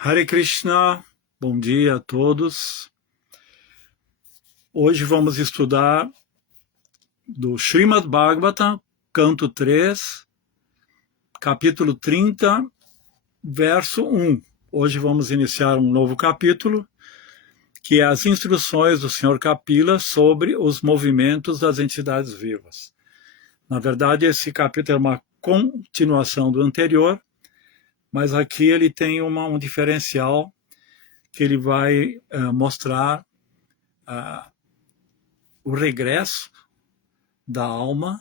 Hare Krishna, bom dia a todos. Hoje vamos estudar do Srimad Bhagavatam, canto 3, capítulo 30, verso 1. Hoje vamos iniciar um novo capítulo, que é as instruções do Sr. Kapila sobre os movimentos das entidades vivas. Na verdade, esse capítulo é uma continuação do anterior, mas aqui ele tem um diferencial que ele vai mostrar o regresso da alma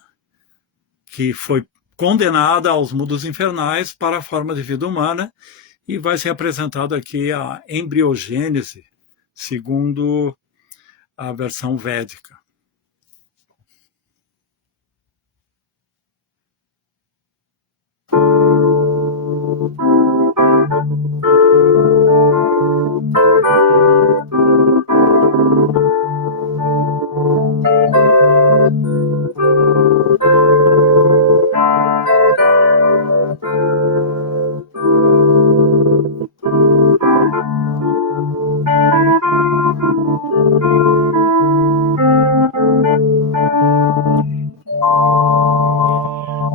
que foi condenada aos mundos infernais para a forma de vida humana, e vai ser apresentado aqui a embriogênese, segundo a versão védica.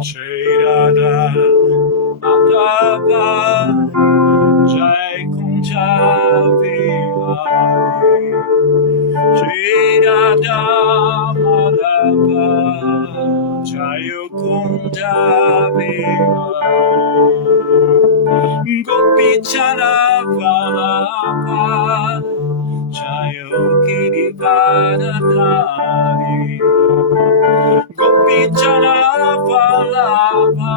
Jai Radha Madhava Jai Kunja Vihari Jai Radha Madhava Jai Kunja Vihari Gopi Chana Vallabha Jai Girivardhari Gopi Chana Vallabha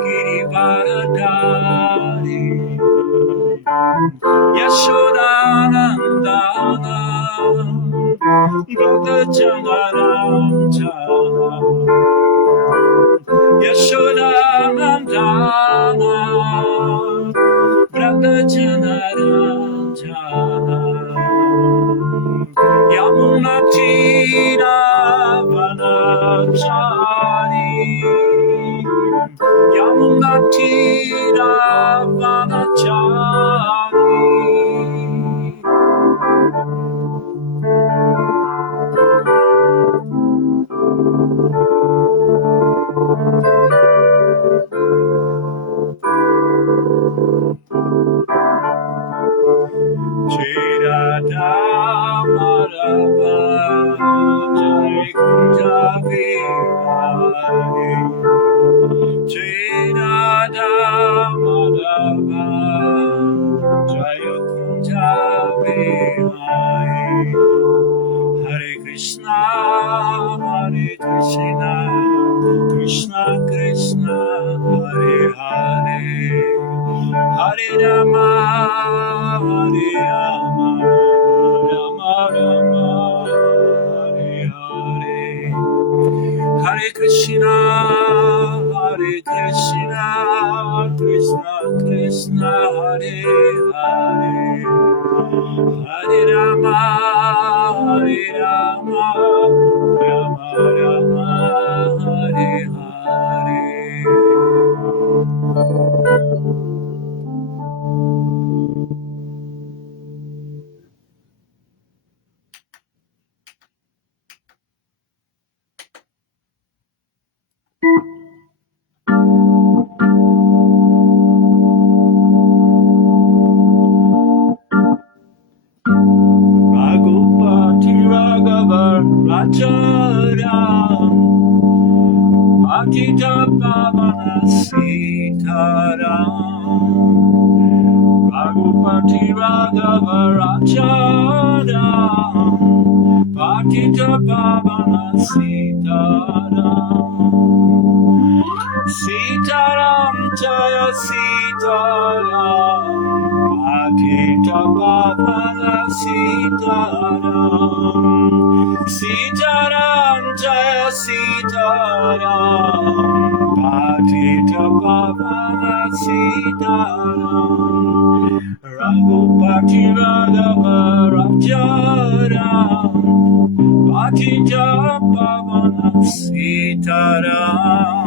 Girivardhari Yashodanandana Brahmacharanjana Yashodanandana Brahmacharanjana Yamunatira Vanachari Yamunatira Vanachari Jai Radha Madhava Jai Kunja Vihari Jai Radha Madhava Jai Kunja Vihari Hare Krishna Krishna Krishna Hare Hare Hare Rama Hare Rama Rama Rama Hare Hare Hare Krishna Krishna Krishna Hare Hare Hare Rama Rama Rama Hare Hare. Raghupati Raghava Rajaram Akita Pavana Sitaram Raghupati Raghava Rajaram Akita Pavana Sitaram Sitaram Jaya Sitaram Akita Pavana Sitaram Sitaram Jaya Sitaram Akita Pavana Sitaram Raghupati Raghava Rajaram Akita Pavana Sitaram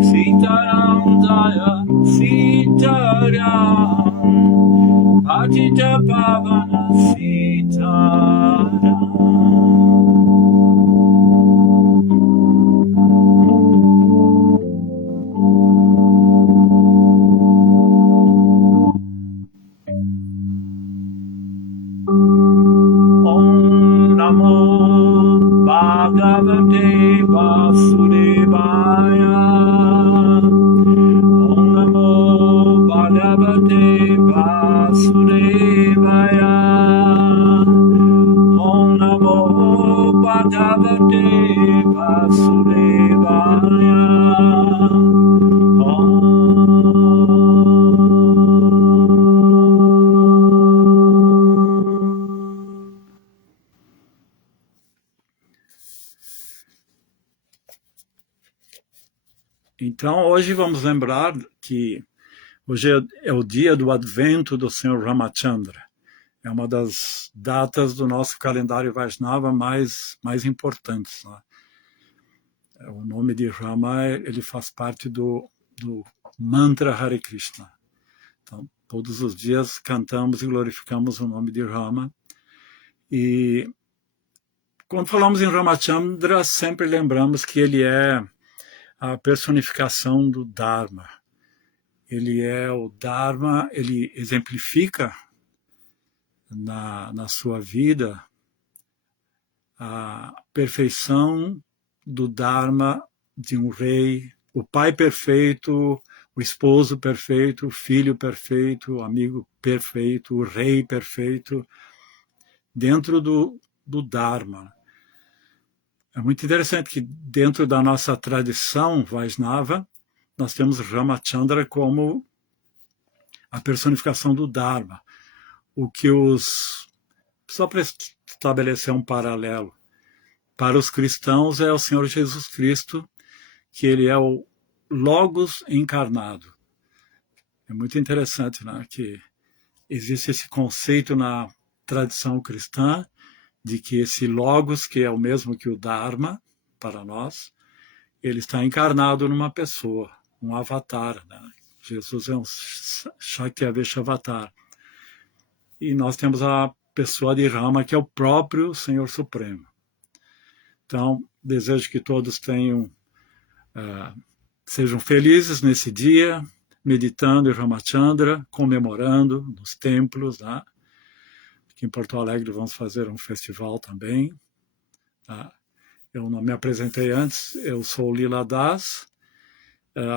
Sitaram Jaya Sitaram Patita Pavana Sitaram. Bhagavate Vasudevaya. Om Namo Bhagavate Vasudevaya. Om Namo Bhagavate Vasudevaya. Então, hoje vamos lembrar que hoje é o dia do advento do Senhor Ramachandra. É uma das datas do nosso calendário Vaishnava mais importantes, né? O nome de Rama, ele faz parte do mantra Hare Krishna. Então, todos os dias cantamos e glorificamos o nome de Rama. E quando falamos em Ramachandra, sempre lembramos que ele é a personificação do Dharma. Ele é o Dharma, ele exemplifica na sua vida a perfeição do Dharma de um rei, o pai perfeito, o esposo perfeito, o filho perfeito, o amigo perfeito, o rei perfeito, dentro do Dharma. É muito interessante que dentro da nossa tradição Vaishnava, nós temos Ramachandra como a personificação do Dharma. O que só para estabelecer um paralelo, para os cristãos é o Senhor Jesus Cristo, que ele é o Logos encarnado. É muito interessante, né, que existe esse conceito na tradição cristã, de que esse Logos, que é o mesmo que o Dharma, para nós, ele está encarnado numa pessoa, um avatar, né? Jesus é um Shakti Avatar. E nós temos a pessoa de Rama, que é o próprio Senhor Supremo. Então, desejo que todos sejam felizes nesse dia, meditando em Ramachandra, comemorando nos templos, né? Aqui em Porto Alegre vamos fazer um festival também. Tá? Eu não me apresentei antes, eu sou Lila Das,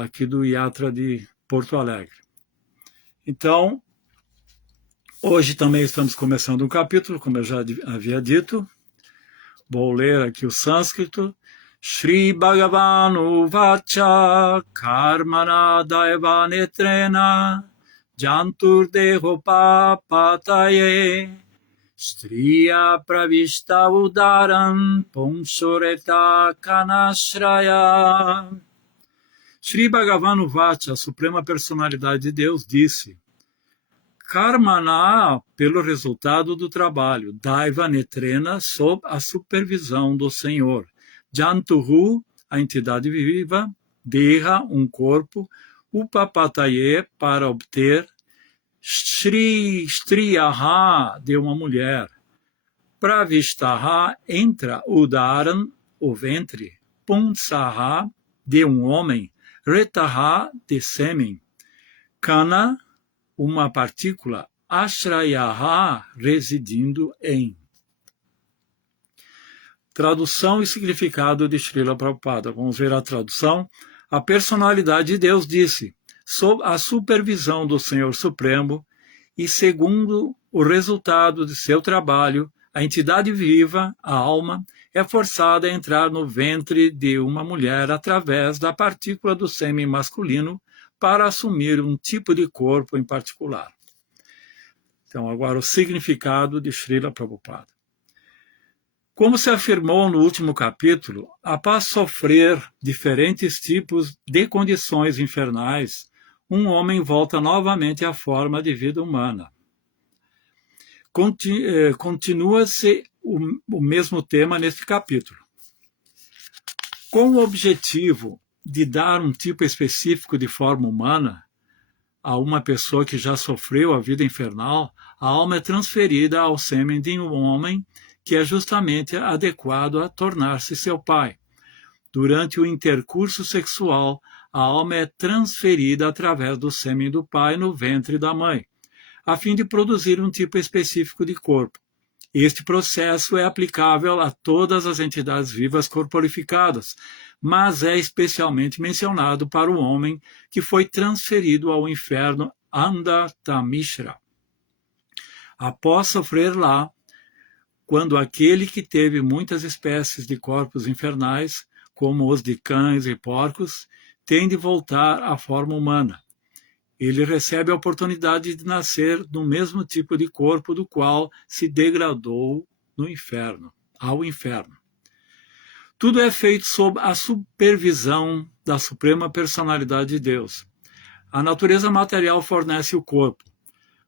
aqui do Yatra de Porto Alegre. Então, hoje também estamos começando um capítulo, como eu já havia dito. Vou ler aqui o sânscrito. Shri Bhagavanu Vacha Karmana Daiva Netrena Jantur Deho Papataye Striya Pravishta Udaram Ponshoreta Kanashraya. Shri Bhagavanu Vacha, a Suprema Personalidade de Deus, disse: Karmana, pelo resultado do trabalho, Daiva Netrena, sob a supervisão do Senhor. Jantuhu, a entidade viva, Deha, um corpo, Upapataye, para obter, Striyaha, de uma mulher, Pravishtaha, entra, Udaran, o ventre, Punsaha, de um homem, Retaha, de sêmen, Kana, uma partícula, Ashrayaha, residindo em. Tradução e significado de Srila Prabhupada. Vamos ver a tradução. A personalidade de Deus disse, sob a supervisão do Senhor Supremo e segundo o resultado de seu trabalho, a entidade viva, a alma, é forçada a entrar no ventre de uma mulher através da partícula do sêmen masculino para assumir um tipo de corpo em particular. Então, agora o significado de Srila Prabhupada. Como se afirmou no último capítulo, após sofrer diferentes tipos de condições infernais, um homem volta novamente à forma de vida humana. Continua-se o mesmo tema neste capítulo. Com o objetivo de dar um tipo específico de forma humana a uma pessoa que já sofreu a vida infernal, a alma é transferida ao sêmen de um homem que é justamente adequado a tornar-se seu pai. Durante o intercurso sexual, a alma é transferida através do sêmen do pai no ventre da mãe, a fim de produzir um tipo específico de corpo. Este processo é aplicável a todas as entidades vivas corporificadas, mas é especialmente mencionado para o homem que foi transferido ao inferno Andartamishra. Após sofrer lá, quando aquele que teve muitas espécies de corpos infernais, como os de cães e porcos, tem de voltar à forma humana. Ele recebe a oportunidade de nascer no mesmo tipo de corpo do qual se degradou no inferno, ao inferno. Tudo é feito sob a supervisão da Suprema Personalidade de Deus. A natureza material fornece o corpo,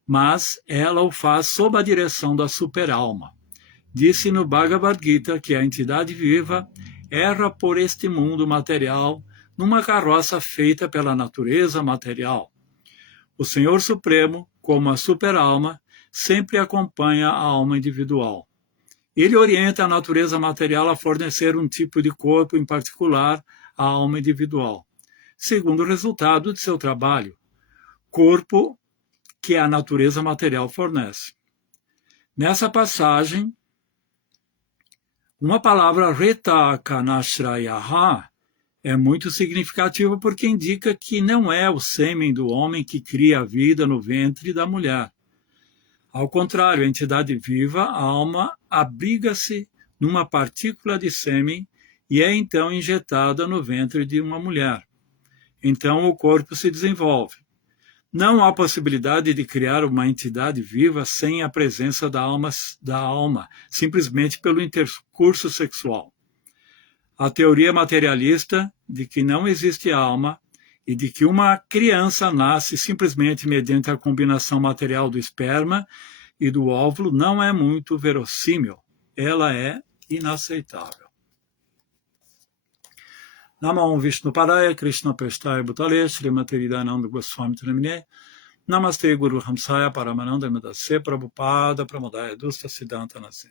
mas ela o faz sob a direção da superalma. Disse no Bhagavad Gita que a entidade viva erra por este mundo material numa carroça feita pela natureza material. O Senhor Supremo, como a superalma, sempre acompanha a alma individual. Ele orienta a natureza material a fornecer um tipo de corpo em particular à alma individual, segundo o resultado de seu trabalho, corpo que a natureza material fornece. Nessa passagem, uma palavra Reta Kanashrayaha é muito significativa porque indica que não é o sêmen do homem que cria a vida no ventre da mulher. Ao contrário, a entidade viva, a alma, abriga-se numa partícula de sêmen e é então injetada no ventre de uma mulher. Então o corpo se desenvolve. Não há possibilidade de criar uma entidade viva sem a presença da alma, simplesmente pelo intercurso sexual. A teoria materialista de que não existe alma e de que uma criança nasce simplesmente mediante a combinação material do esperma e do óvulo não é muito verossímil. Ela é inaceitável. Namo Vishnu Padaya Krishna Prestaya Bhutale Srimati Ridananda Goswami Namine Namaste Guru Hamsaya Paramananda Medase Prabhupada Pramodaya Dusta Siddhanta Nase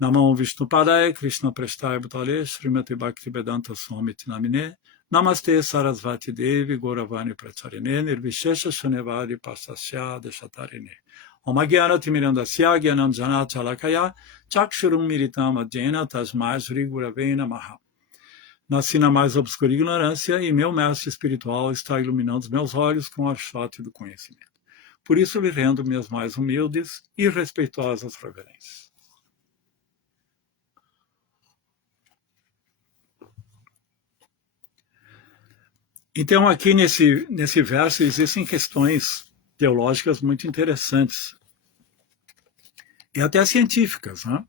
Namo Vishnu Padaya Krishna Prestaya Bhutale Srimati Bhakti Vedanta Swami Namine Namaste Sarasvati Devi Gauravani Pracharine Nirvishesha Shunevadi Pasasya Deshatarine Om Gyana Timirandasya Gyanam Jana Chalakaya Chakshurum Miritam Adjena Tasmai Sri Gurave Namaha. Nasci na mais obscura ignorância e meu mestre espiritual está iluminando os meus olhos com o archote do conhecimento. Por isso lhe rendo minhas mais humildes e respeitosas reverências. Então aqui nesse verso existem questões teológicas muito interessantes e até científicas, né?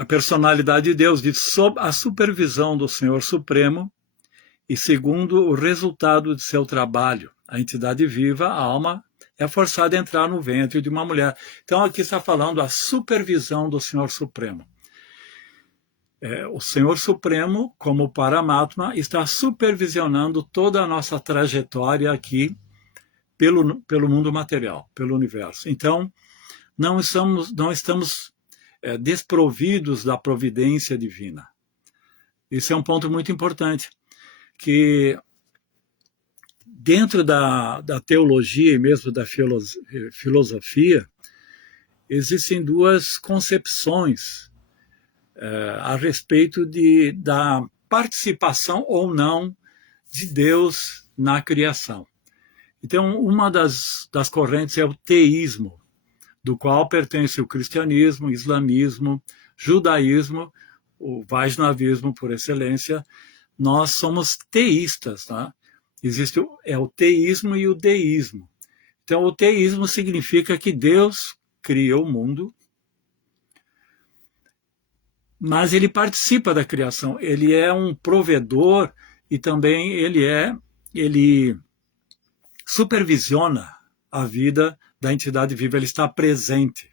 A personalidade de Deus diz sob a supervisão do Senhor Supremo e segundo o resultado de seu trabalho. A entidade viva, a alma, é forçada a entrar no ventre de uma mulher. Então aqui está falando a supervisão do Senhor Supremo. O Senhor Supremo, como Paramatma, está supervisionando toda a nossa trajetória aqui pelo mundo material, pelo universo. Então, não estamos desprovidos da providência divina. Esse é um ponto muito importante, que dentro da teologia e mesmo da filosofia, existem duas concepções a respeito da participação ou não de Deus na criação. Então, uma das correntes é o teísmo, do qual pertence o cristianismo, o islamismo, judaísmo, o vaishnavismo por excelência. Nós somos teístas, tá? Existe o teísmo e o deísmo. Então, o teísmo significa que Deus criou o mundo, mas ele participa da criação. Ele é um provedor e também ele supervisiona a vida da entidade viva, ele está presente.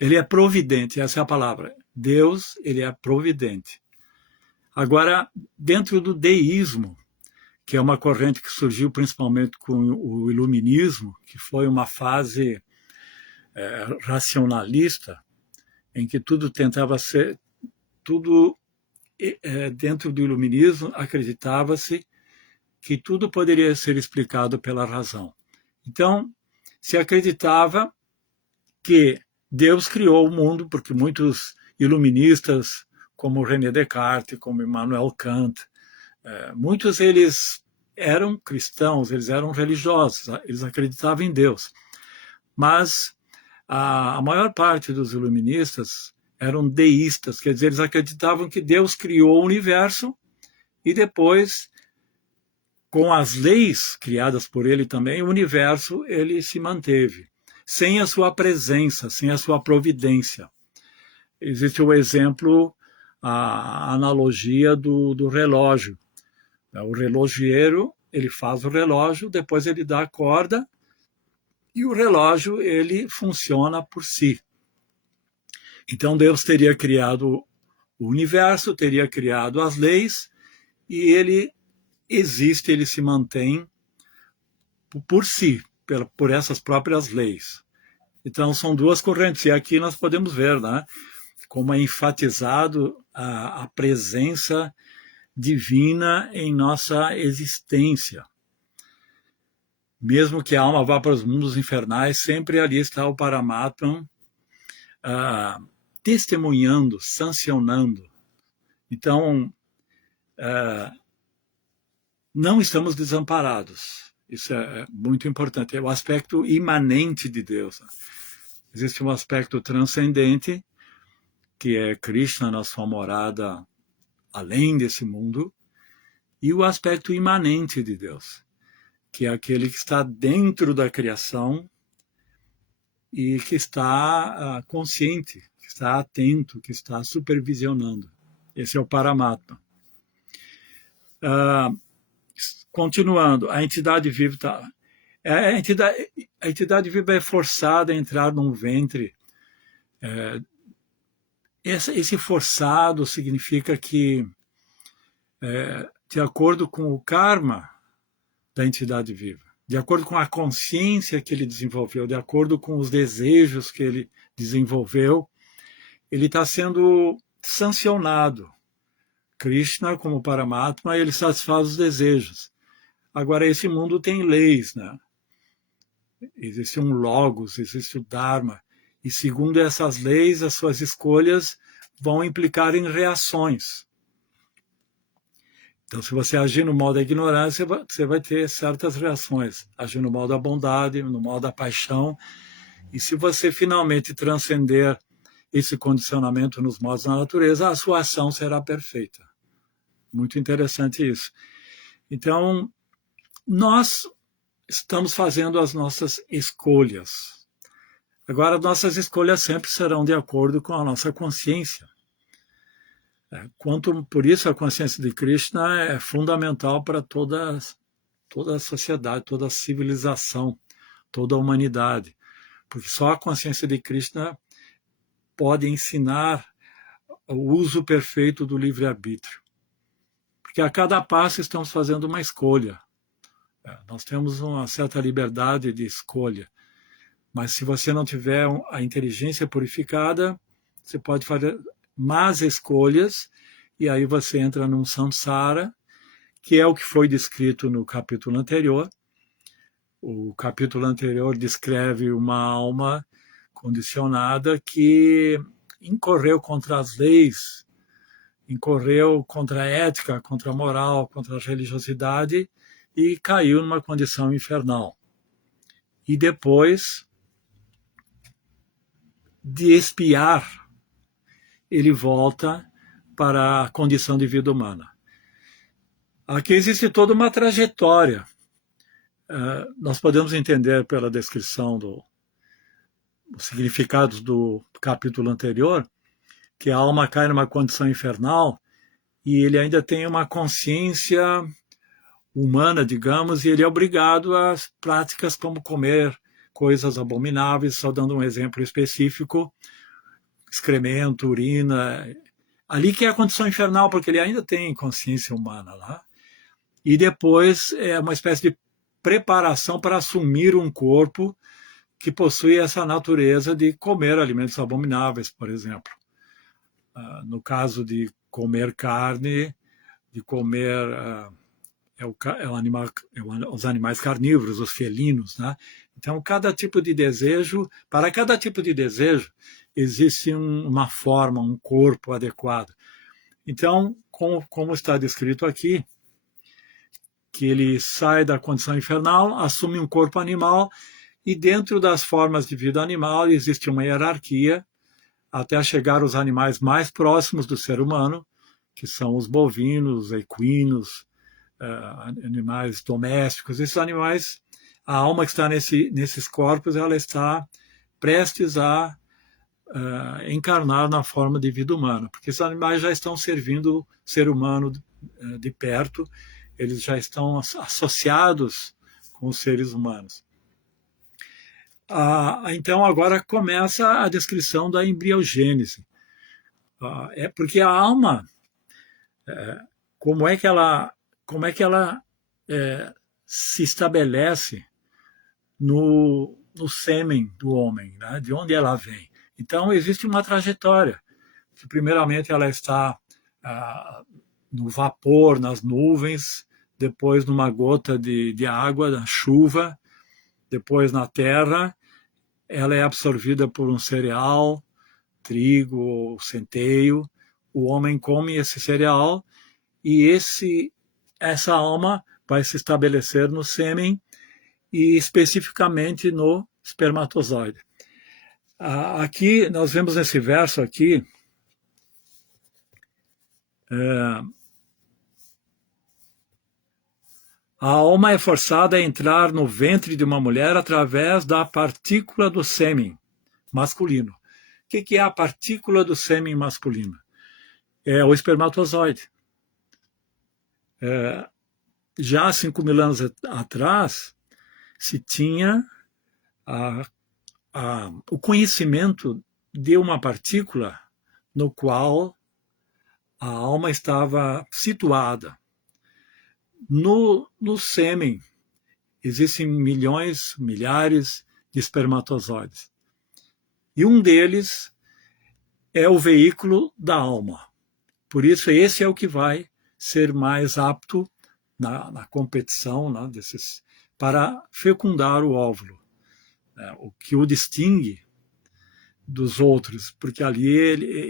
Ele é providente, essa é a palavra. Deus, ele é providente. Agora, dentro do deísmo, que é uma corrente que surgiu principalmente com o iluminismo, que foi uma fase racionalista, em que tudo tentava ser, dentro do iluminismo acreditava-se que tudo poderia ser explicado pela razão. Então, se acreditava que Deus criou o mundo, porque muitos iluministas, como René Descartes, como Immanuel Kant, muitos eles eram cristãos, eles eram religiosos, eles acreditavam em Deus. Mas a maior parte dos iluministas eram deístas, quer dizer, eles acreditavam que Deus criou o universo e depois, com as leis criadas por ele também, o universo ele se manteve, sem a sua presença, sem a sua providência. Existe o exemplo, a analogia do relógio. O relojeiro, ele faz o relógio, depois ele dá a corda e o relógio ele funciona por si. Então Deus teria criado o universo, teria criado as leis e ele existe, ele se mantém por si, por essas próprias leis. Então são duas correntes e aqui nós podemos ver, né, como é enfatizado a presença divina em nossa existência. Mesmo que a alma vá para os mundos infernais, sempre ali está o Paramatma testemunhando, sancionando. Então, não estamos desamparados. Isso é muito importante. É o aspecto imanente de Deus. Existe um aspecto transcendente, que é Krishna na sua morada além desse mundo, e o aspecto imanente de Deus, que é aquele que está dentro da criação e que está consciente, que está atento, que está supervisionando. Esse é o Paramatma. Continuando, a entidade viva está... A entidade viva é forçada a entrar num ventre. Esse forçado significa que, de acordo com o karma da entidade viva, de acordo com a consciência que ele desenvolveu, de acordo com os desejos que ele desenvolveu, ele está sendo sancionado. Krishna, como Paramatma, ele satisfaz os desejos. Agora, esse mundo tem leis, né? Existe um logos, existe o dharma. E segundo essas leis, as suas escolhas vão implicar em reações. Então, se você agir no modo da ignorância, você vai ter certas reações. Agir no modo da bondade, no modo da paixão. E se você finalmente transcender esse condicionamento nos modos da natureza, a sua ação será perfeita. Muito interessante isso. Então, nós estamos fazendo as nossas escolhas. Agora, nossas escolhas sempre serão de acordo com a nossa consciência. Por isso, a consciência de Krishna é fundamental para toda a sociedade, toda a civilização, toda a humanidade. Porque só a consciência de Krishna pode ensinar o uso perfeito do livre-arbítrio. Porque a cada passo estamos fazendo uma escolha. Nós temos uma certa liberdade de escolha. Mas se você não tiver a inteligência purificada, você pode fazer más escolhas e aí você entra num samsara, que é o que foi descrito no capítulo anterior. O capítulo anterior descreve uma alma condicionada que incorreu contra as leis, incorreu contra a ética, contra a moral, contra a religiosidade e caiu numa condição infernal. E depois de expiar, ele volta para a condição de vida humana. Aqui existe toda uma trajetória. Nós podemos entender pela descrição dos significados do capítulo anterior que a alma cai numa condição infernal e ele ainda tem uma consciência humana, digamos, e ele é obrigado a práticas como comer coisas abomináveis, só dando um exemplo específico, excremento, urina, ali que é a condição infernal, porque ele ainda tem consciência humana lá. E depois é uma espécie de preparação para assumir um corpo que possui essa natureza de comer alimentos abomináveis, por exemplo. No caso de comer carne, de comer os animais carnívoros, os felinos, né? Então, cada tipo de desejo, para cada tipo de desejo, existe uma forma, um corpo adequado. Então, como está descrito aqui, que ele sai da condição infernal, assume um corpo animal, e dentro das formas de vida animal existe uma hierarquia, até chegar aos animais mais próximos do ser humano, que são os bovinos, equinos, animais domésticos. Esses animais, a alma que está nesses corpos, ela está prestes a encarnar na forma de vida humana, porque esses animais já estão servindo o ser humano de perto, eles já estão associados com os seres humanos. Então agora começa a descrição da embriogênese. É porque a alma, como é que ela se estabelece no sêmen do homem, né? De onde ela vem. Então existe uma trajetória, que primeiramente ela está no vapor, nas nuvens, depois numa gota de água, da chuva, depois na terra, ela é absorvida por um cereal, trigo ou centeio, o homem come esse cereal e essa alma vai se estabelecer no sêmen e especificamente no espermatozoide. Aqui, nós vemos nesse verso aqui, a alma é forçada a entrar no ventre de uma mulher através da partícula do sêmen masculino. O que é a partícula do sêmen masculino? É o espermatozoide. Já 5.000 anos atrás, se tinha o conhecimento de uma partícula no qual a alma estava situada. No sêmen existem milhões, milhares de espermatozoides. E um deles é o veículo da alma. Por isso, esse é o que vai ser mais apto na competição, né, para fecundar o óvulo. O que o distingue dos outros, porque ali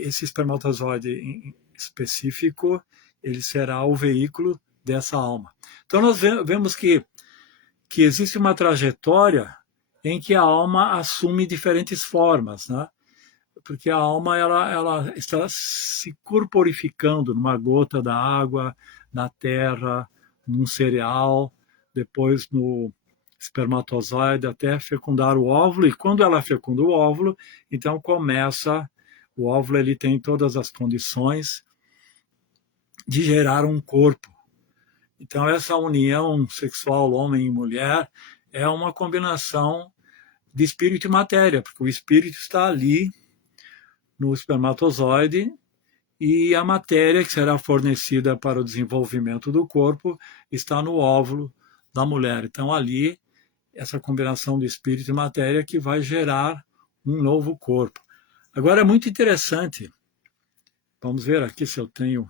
esse espermatozoide em específico, ele será o veículo dessa alma. Então nós vemos que existe uma trajetória em que a alma assume diferentes formas, né? Porque a alma ela está se corporificando numa gota da água, na terra, num cereal, depois no espermatozoide até fecundar o óvulo, e quando ela fecunda o óvulo, então o óvulo ele tem todas as condições de gerar um corpo. Então essa união sexual homem e mulher é uma combinação de espírito e matéria, porque o espírito está ali no espermatozoide e a matéria que será fornecida para o desenvolvimento do corpo está no óvulo da mulher. Então ali essa combinação de espírito e matéria que vai gerar um novo corpo. Agora é muito interessante, vamos ver aqui se eu tenho.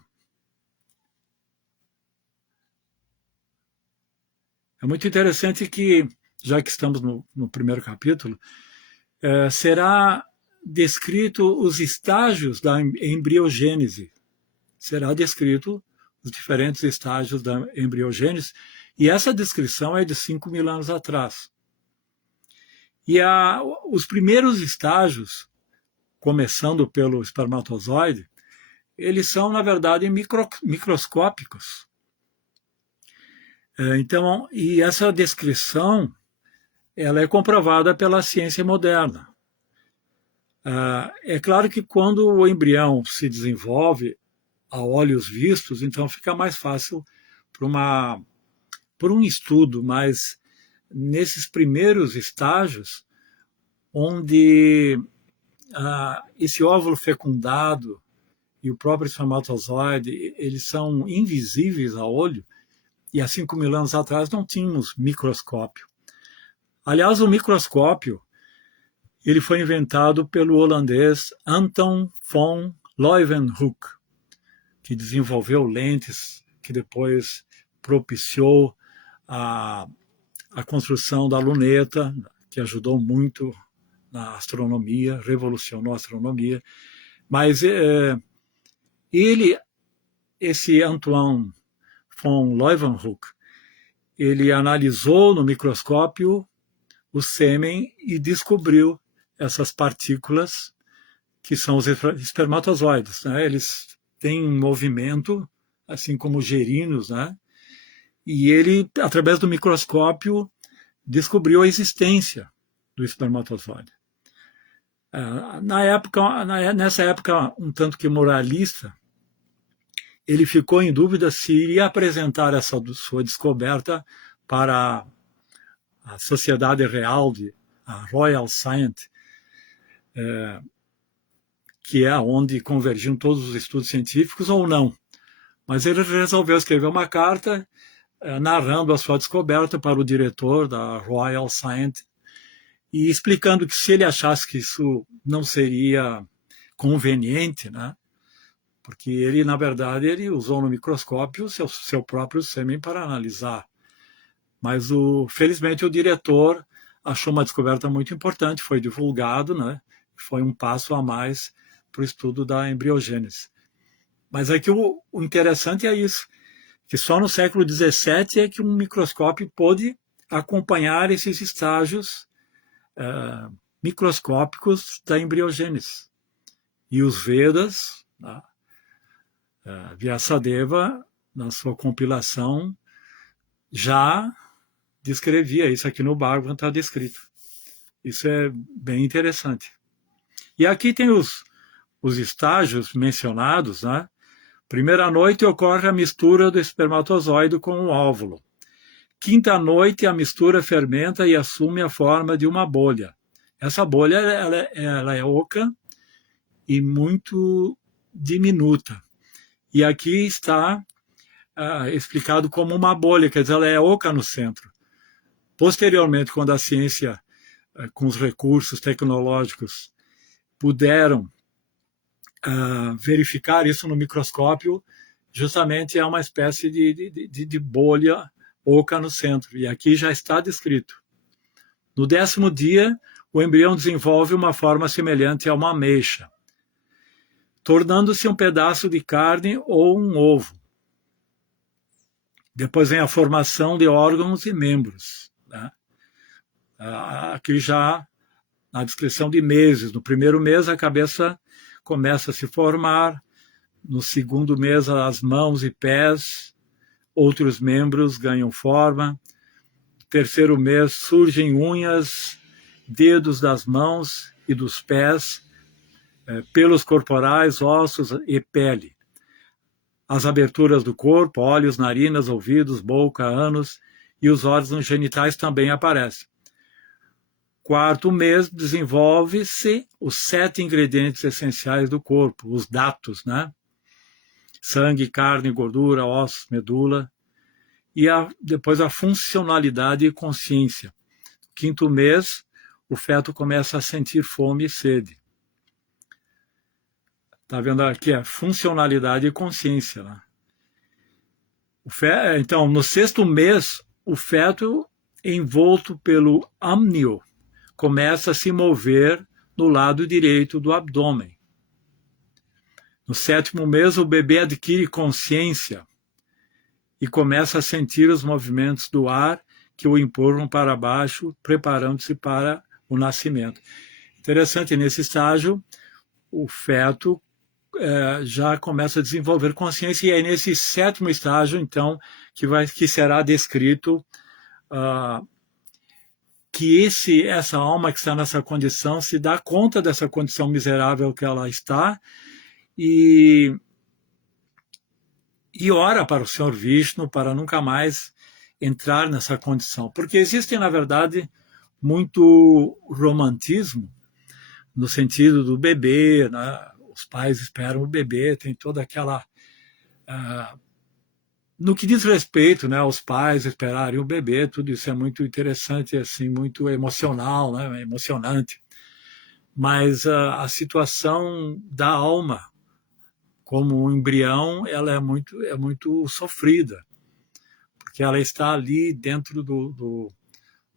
É muito interessante que, já que estamos no primeiro capítulo, será descrito os estágios da embriogênese. Será descrito os diferentes estágios da embriogênese, e essa descrição é de 5.000 anos atrás. E os primeiros estágios, começando pelo espermatozoide, eles são, na verdade, microscópicos. Então, e essa descrição ela é comprovada pela ciência moderna. É claro que quando o embrião se desenvolve a olhos vistos, então fica mais fácil por um estudo, mas nesses primeiros estágios, onde esse óvulo fecundado e o próprio espermatozoide, eles são invisíveis a olho, e há 5.000 anos atrás não tínhamos microscópio. Aliás, o microscópio ele foi inventado pelo holandês Anton von Leeuwenhoek, que desenvolveu lentes que depois propiciou a construção da luneta, que ajudou muito na astronomia, revolucionou a astronomia. Mas esse Antoine von Leeuwenhoek, ele analisou no microscópio o sêmen e descobriu essas partículas que são os espermatozoides, né? Eles têm um movimento, assim como os gerinos, né? E ele, através do microscópio, descobriu a existência do espermatozoide. Nessa época, um tanto que moralista, ele ficou em dúvida se iria apresentar essa sua descoberta para a Sociedade Real, a Royal Society, que é onde convergiam todos os estudos científicos, ou não. Mas ele resolveu escrever uma carta narrando a sua descoberta para o diretor da Royal Society e explicando que se ele achasse que isso não seria conveniente, né? Porque ele, na verdade, ele usou no microscópio seu próprio sêmen para analisar. Mas, felizmente, o diretor achou uma descoberta muito importante, foi divulgado, né? Foi um passo a mais para o estudo da embriogênese. Mas aqui o interessante é isso, que só no século XVII é que um microscópio pôde acompanhar esses estágios microscópicos da embriogênese. E os Vedas, né? Vyasadeva, na sua compilação, já descrevia isso. Aqui no Bhagavatam está descrito. Isso é bem interessante. E aqui tem os estágios mencionados, né? Primeira noite ocorre a mistura do espermatozoide com o óvulo. Quinta noite a mistura fermenta e assume a forma de uma bolha. Essa bolha ela é oca e muito diminuta. E aqui está explicado como uma bolha, quer dizer, ela é oca no centro. Posteriormente, quando a ciência, com os recursos tecnológicos, puderam verificar isso no microscópio, justamente é uma espécie de bolha oca no centro. E aqui já está descrito. No 10º dia, o embrião desenvolve uma forma semelhante a uma ameixa, tornando-se um pedaço de carne ou um ovo. Depois vem a formação de órgãos e membros, né? Aqui já na descrição de meses. No primeiro mês, a cabeça começa a se formar. No segundo mês, as mãos e pés, outros membros ganham forma. No terceiro mês, surgem unhas, dedos das mãos e dos pés, pelos corporais, ossos e pele. As aberturas do corpo, olhos, narinas, ouvidos, boca, ânus e os órgãos genitais também aparecem. Quarto mês, desenvolve-se os 7 ingredientes essenciais do corpo, os datos, né? Sangue, carne, gordura, ossos, medula. E depois a funcionalidade e consciência. Quinto mês, o feto começa a sentir fome e sede. Está vendo aqui a funcionalidade e consciência, né? Então, no 6º mês, o feto, envolto pelo amnio, começa a se mover no lado direito do abdômen. No 7º mês, o bebê adquire consciência e começa a sentir os movimentos do ar que o empurram para baixo, preparando-se para o nascimento. Interessante, nesse estágio, o feto já começa a desenvolver consciência, e é nesse 7º estágio, então, que será descrito que essa alma que está nessa condição se dá conta dessa condição miserável que ela está e ora para o Senhor Vishnu para nunca mais entrar nessa condição. Porque existem, na verdade, muito romantismo no sentido do bebê, né? Os pais esperam o bebê, tem toda aquela... no que diz respeito, né, aos pais esperarem o bebê, tudo isso é muito interessante, assim, muito emocional, né, emocionante. Mas a situação da alma, como um embrião, ela é muito sofrida, porque ela está ali dentro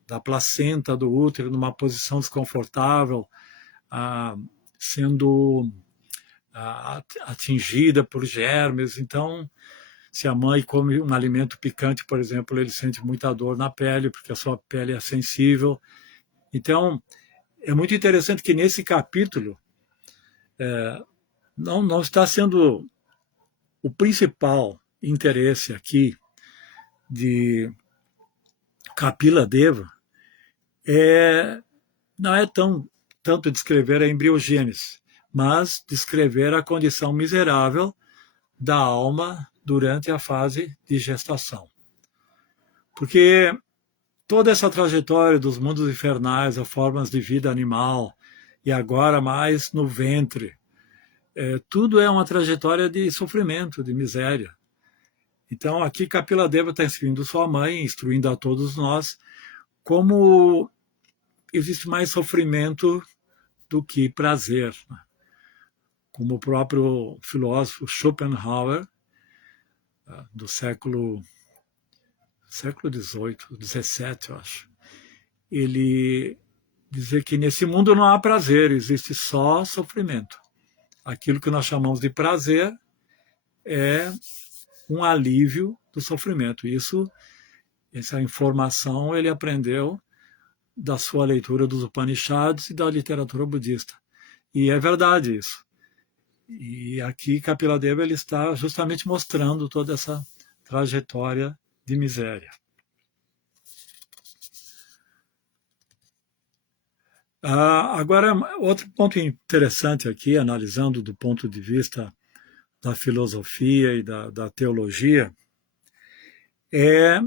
da placenta, do útero, numa posição desconfortável, sendo atingida por germes. Então, se a mãe come um alimento picante, por exemplo, ele sente muita dor na pele, porque a sua pele é sensível. Então, é muito interessante que nesse capítulo não está sendo o principal interesse aqui de Kapila Deva, não é tanto descrever a embriogênese, mas descrever a condição miserável da alma durante a fase de gestação. Porque toda essa trajetória dos mundos infernais, as formas de vida animal, e agora mais no ventre, tudo é uma trajetória de sofrimento, de miséria. Então aqui Kapila Deva está instruindo sua mãe, instruindo a todos nós, como existe mais sofrimento do que prazer. Como o próprio filósofo Schopenhauer, do século XVIII, XVII, eu acho, ele dizia que nesse mundo não há prazer, existe só sofrimento. Aquilo que nós chamamos de prazer é um alívio do sofrimento. Essa informação ele aprendeu da sua leitura dos Upanishads e da literatura budista. E é verdade isso. E aqui Kapila Deva ele está justamente mostrando toda essa trajetória de miséria. Agora, outro ponto interessante aqui, analisando do ponto de vista da filosofia e da teologia, é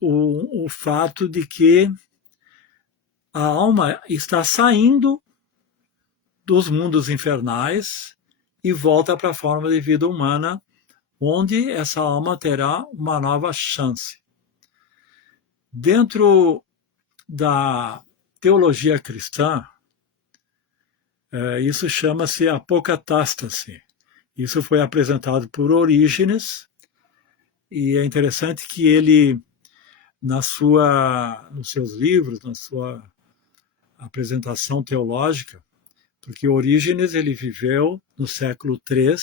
o fato de que a alma está saindo dos mundos infernais e volta para a forma de vida humana, onde essa alma terá uma nova chance. Dentro da teologia cristã, isso chama-se apocatástase. Isso foi apresentado por Orígenes, e é interessante que ele, nos seus livros, na sua apresentação teológica, porque Orígenes ele viveu no século III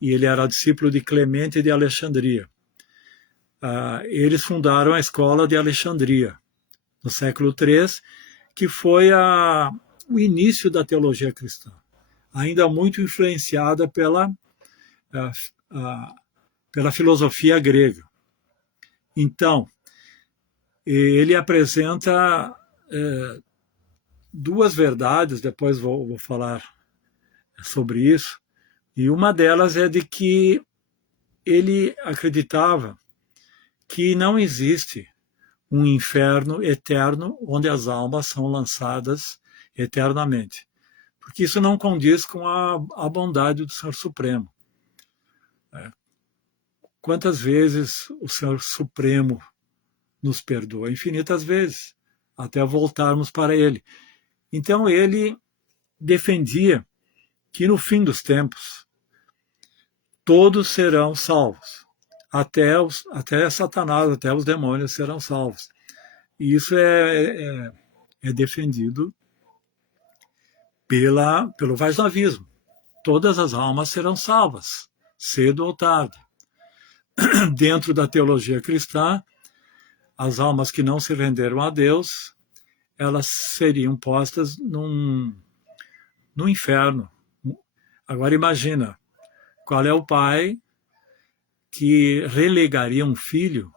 e ele era discípulo de Clemente de Alexandria. Eles fundaram a escola de Alexandria no século III, que foi o início da teologia cristã, ainda muito influenciada pela filosofia grega. Então, ele apresenta duas verdades, depois vou falar sobre isso, e uma delas é de que ele acreditava que não existe um inferno eterno onde as almas são lançadas eternamente, porque isso não condiz com a bondade do Senhor Supremo. Quantas vezes o Senhor Supremo nos perdoa? Infinitas vezes, até voltarmos para Ele. Então ele defendia que no fim dos tempos todos serão salvos, até Satanás, até os demônios serão salvos. E isso é defendido pelo Vaishnavismo. Todas as almas serão salvas, cedo ou tarde. Dentro da teologia cristã, as almas que não se renderam a Deus, elas seriam postas no inferno. Agora imagina, qual é o pai que relegaria um filho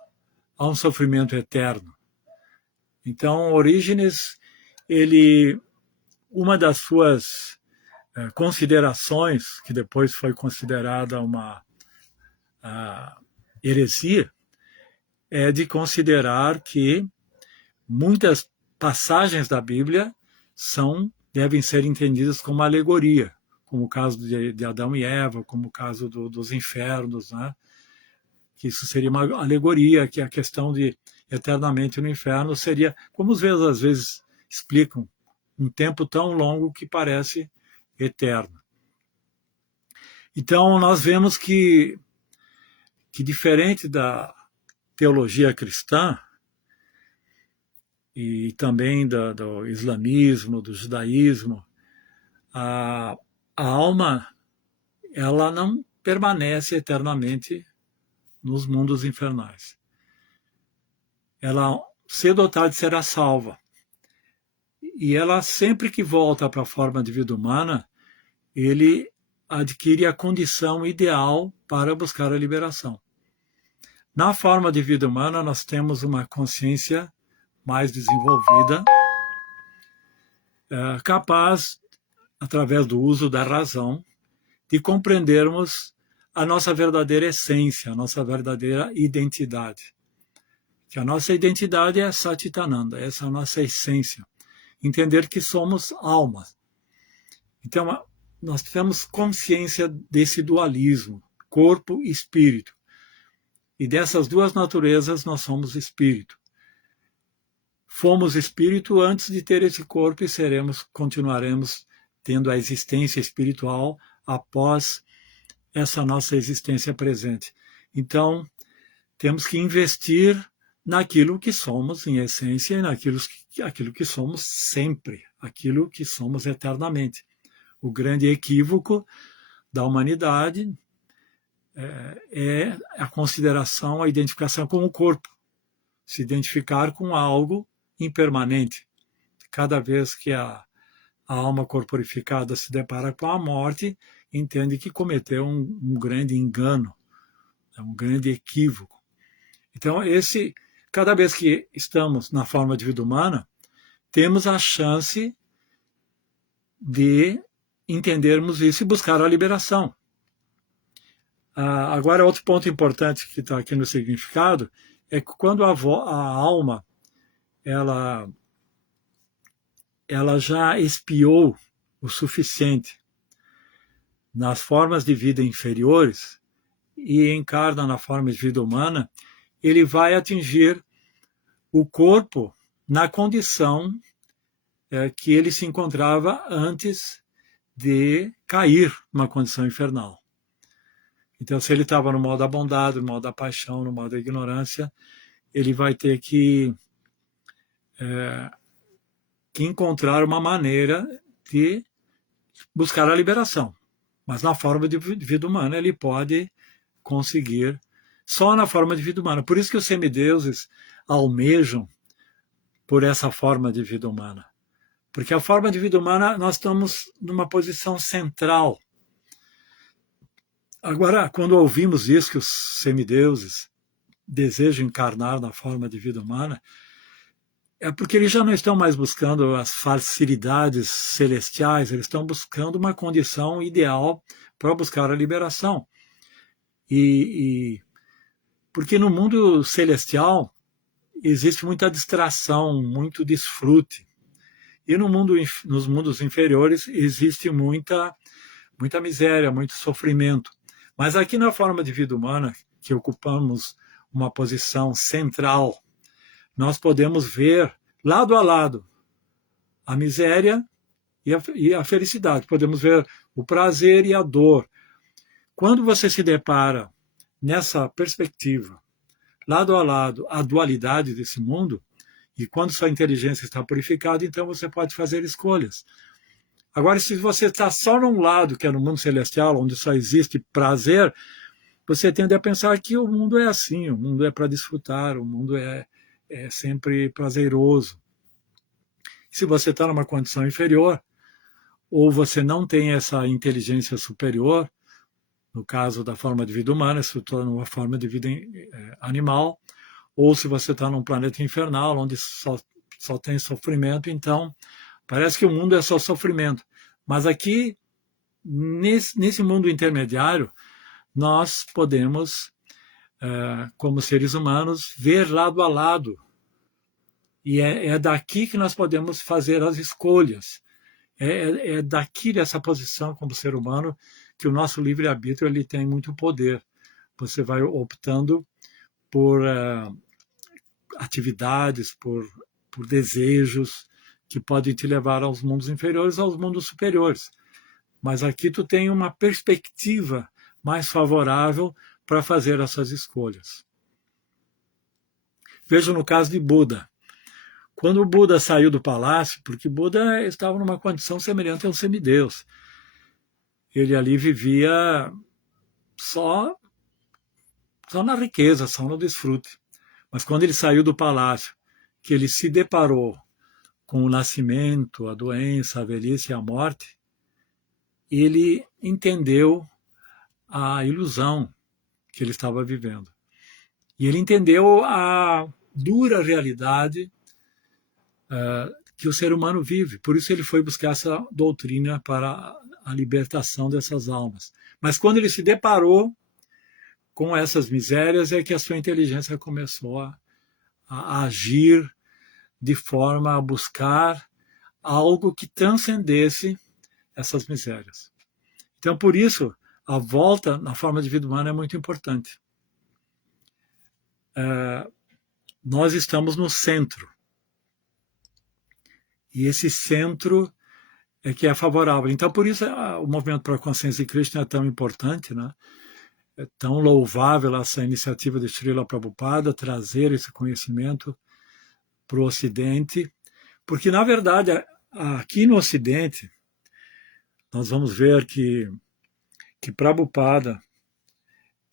a um sofrimento eterno? Então, Orígenes, uma das suas considerações, que depois foi considerada uma heresia, é de considerar que muitas passagens da Bíblia são devem ser entendidas como alegoria, como o caso de Adão e Eva, como o caso dos infernos, né? Que isso seria uma alegoria, que a questão de eternamente no inferno seria, como os vezes às vezes explicam, um tempo tão longo que parece eterno. Então nós vemos que diferente da teologia cristã e também do islamismo, do judaísmo, a alma ela não permanece eternamente nos mundos infernais. Ela cedo ou tarde será salva. E ela sempre que volta para a forma de vida humana, ele adquire a condição ideal para buscar a liberação. Na forma de vida humana, nós temos uma consciência mais desenvolvida, capaz, através do uso da razão, de compreendermos a nossa verdadeira essência, a nossa verdadeira identidade. Que a nossa identidade é Satitananda, essa é a nossa essência. Entender que somos almas. Então, nós temos consciência desse dualismo, corpo e espírito. E dessas duas naturezas nós somos espírito. Fomos espírito antes de ter esse corpo e continuaremos tendo a existência espiritual após essa nossa existência presente. Então, temos que investir naquilo que somos em essência e aquilo que somos sempre, aquilo que somos eternamente. O grande equívoco da humanidade é a consideração, a identificação com o corpo, se identificar com algo impermanente. Cada vez que a alma corporificada se depara com a morte, entende que cometeu um grande engano, um grande equívoco. Então, cada vez que estamos na forma de vida humana, temos a chance de entendermos isso e buscar a liberação. Agora, outro ponto importante que está aqui no significado é que quando a alma ela já expiou o suficiente nas formas de vida inferiores e encarna na forma de vida humana, ele vai atingir o corpo na condição que ele se encontrava antes de cair numa condição infernal. Então, se ele estava no modo da bondade, no modo da paixão, no modo da ignorância, ele vai ter que encontrar uma maneira de buscar a liberação. Mas na forma de vida humana ele pode conseguir só na forma de vida humana. Por isso que os semideuses almejam por essa forma de vida humana. Porque a forma de vida humana nós estamos numa posição central. Agora, quando ouvimos isso, que os semideuses desejam encarnar na forma de vida humana, é porque eles já não estão mais buscando as facilidades celestiais, eles estão buscando uma condição ideal para buscar a liberação. Porque no mundo celestial existe muita distração, muito desfrute. E nos mundos inferiores existe muita miséria, muito sofrimento. Mas aqui na forma de vida humana, que ocupamos uma posição central, nós podemos ver lado a lado a miséria e a felicidade. Podemos ver o prazer e a dor. Quando você se depara nessa perspectiva, lado a lado, a dualidade desse mundo, e quando sua inteligência está purificada, então você pode fazer escolhas. Agora, se você está só num lado, que é no mundo celestial, onde só existe prazer, você tende a pensar que o mundo é assim, o mundo é para desfrutar, o mundo é sempre prazeroso. Se você está numa condição inferior, ou você não tem essa inteligência superior, no caso da forma de vida humana, se está numa forma de vida animal, ou se você está num planeta infernal, onde só tem sofrimento, então parece que o mundo é só sofrimento. Mas aqui, nesse mundo intermediário, nós podemos, como seres humanos, ver lado a lado. E é daqui que nós podemos fazer as escolhas. É daqui, dessa posição como ser humano, que o nosso livre-arbítrio ele tem muito poder. Você vai optando por atividades, por desejos que podem te levar aos mundos inferiores, aos mundos superiores. Mas aqui tu tem uma perspectiva mais favorável para fazer essas escolhas. Veja no caso de Buda. Quando o Buda saiu do palácio, porque Buda estava numa condição semelhante a um semideus, ele ali vivia só na riqueza, só no desfrute. Mas quando ele saiu do palácio, que ele se deparou com o nascimento, a doença, a velhice e a morte, ele entendeu a ilusão que ele estava vivendo. E ele entendeu a dura realidade que o ser humano vive. Por isso ele foi buscar essa doutrina para a libertação dessas almas. Mas quando ele se deparou com essas misérias, é que a sua inteligência começou a agir de forma a buscar algo que transcendesse essas misérias. Então, por isso, a volta na forma de vida humana é muito importante. Nós estamos no centro. E esse centro é que é favorável. Então, por isso, o movimento para a consciência de Krishna é tão importante, né? É tão louvável essa iniciativa de Srila Prabhupada, trazer esse conhecimento para o Ocidente, porque, na verdade, aqui no Ocidente, nós vamos ver que Prabhupada,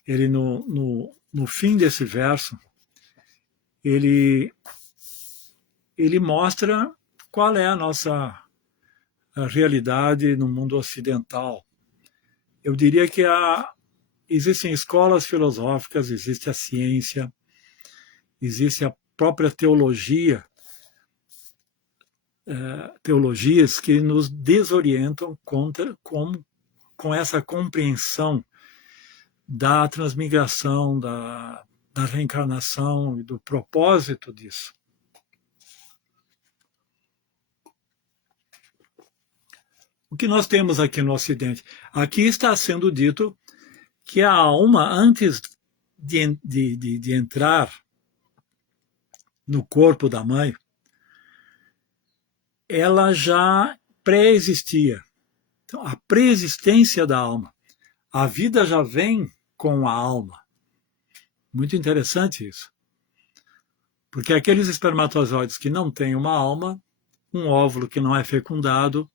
ele no fim desse verso, ele mostra qual é a nossa realidade no mundo ocidental. Eu diria que existem escolas filosóficas, existe a ciência, existe a própria teologia, teologias que nos desorientam com essa compreensão da transmigração, da reencarnação e do propósito disso. O que nós temos aqui no Ocidente? Aqui está sendo dito que a alma, antes de entrar no corpo da mãe, ela já pré-existia. Então, a pré-existência da alma. A vida já vem com a alma. Muito interessante isso. Porque aqueles espermatozoides que não têm uma alma, um óvulo que não é fecundado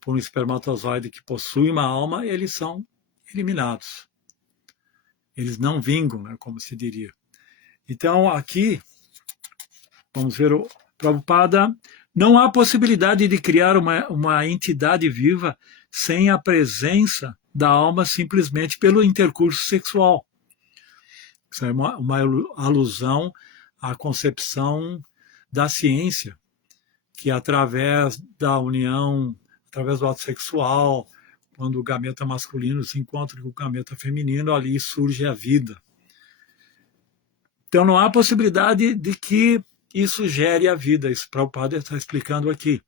por um espermatozoide que possui uma alma, eles são eliminados. Eles não vingam, né, como se diria. Então, aqui, vamos ver o Prabhupada, não há possibilidade de criar uma entidade viva sem a presença da alma simplesmente pelo intercurso sexual. Isso é uma alusão à concepção da ciência, que através da união, através do ato sexual, quando o gameta masculino se encontra com o gameta feminino, ali surge a vida. Então não há possibilidade de que isso gere a vida. Isso o Prabhupada está explicando aqui.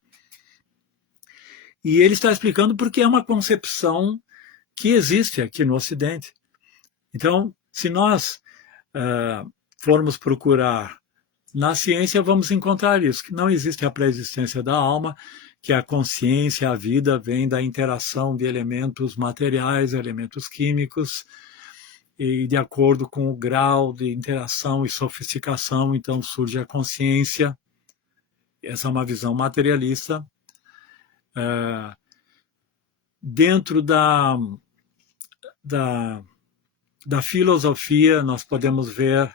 E ele está explicando porque é uma concepção que existe aqui no Ocidente. Então, se nós formos procurar na ciência, vamos encontrar isso, que não existe a pré-existência da alma, que a consciência, a vida, vem da interação de elementos materiais, elementos químicos, e de acordo com o grau de interação e sofisticação, então surge a consciência. Essa é uma visão materialista. Dentro da filosofia, nós podemos ver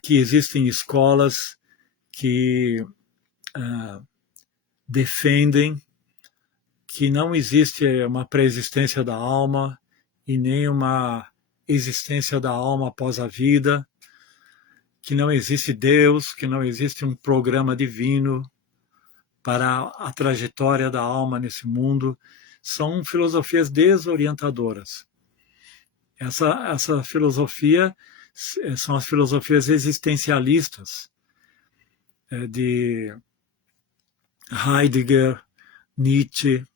que existem escolas que defendem que não existe uma pré-existência da alma e nem uma existência da alma após a vida, que não existe Deus, que não existe um programa divino para a trajetória da alma nesse mundo. São filosofias desorientadoras. Essa filosofia são as filosofias existencialistas de Heidegger, Nietzsche,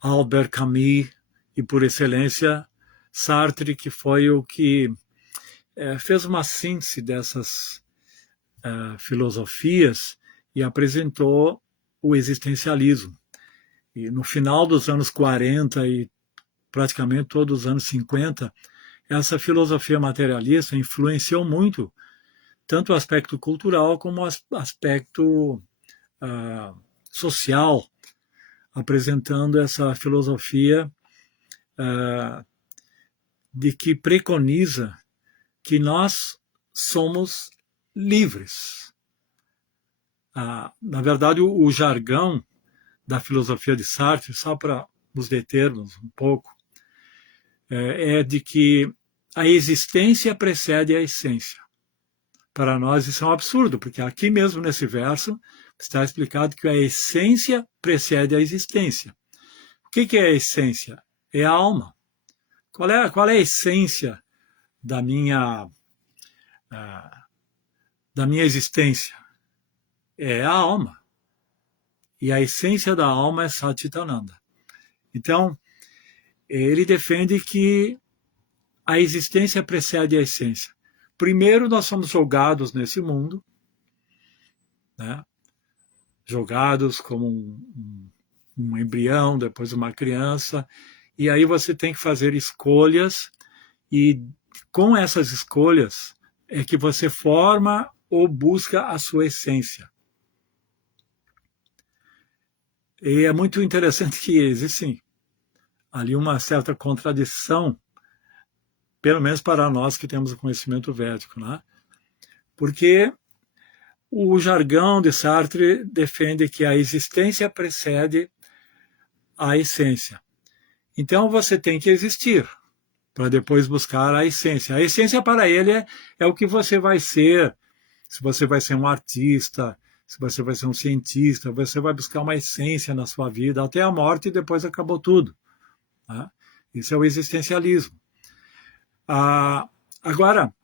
Albert Camus e, por excelência, Sartre, que foi o que fez uma síntese dessas filosofias e apresentou o existencialismo. E no final dos anos 40 e praticamente todos os anos 50, essa filosofia materialista influenciou muito tanto o aspecto cultural como o aspecto social, apresentando essa filosofia de que preconiza que nós somos livres. Na verdade, o jargão da filosofia de Sartre, só para nos determos um pouco, é de que a existência precede a essência. Para nós isso é um absurdo, porque aqui mesmo nesse verso está explicado que a essência precede a existência. O que é a essência? É a alma. Qual é a essência da minha existência? É a alma. E a essência da alma é Satchitananda. Então, ele defende que a existência precede a essência. Primeiro, nós somos jogados nesse mundo, né? Jogados como um embrião, depois uma criança, e aí você tem que fazer escolhas, e com essas escolhas é que você forma ou busca a sua essência. E é muito interessante que existe ali uma certa contradição, pelo menos para nós que temos o conhecimento védico, né? Porque o jargão de Sartre defende que a existência precede a essência. Então você tem que existir para depois buscar a essência. A essência para ele é o que você vai ser. Se você vai ser um artista, se você vai ser um cientista, você vai buscar uma essência na sua vida até a morte e depois acabou tudo. Né? Isso é o existencialismo. Agora,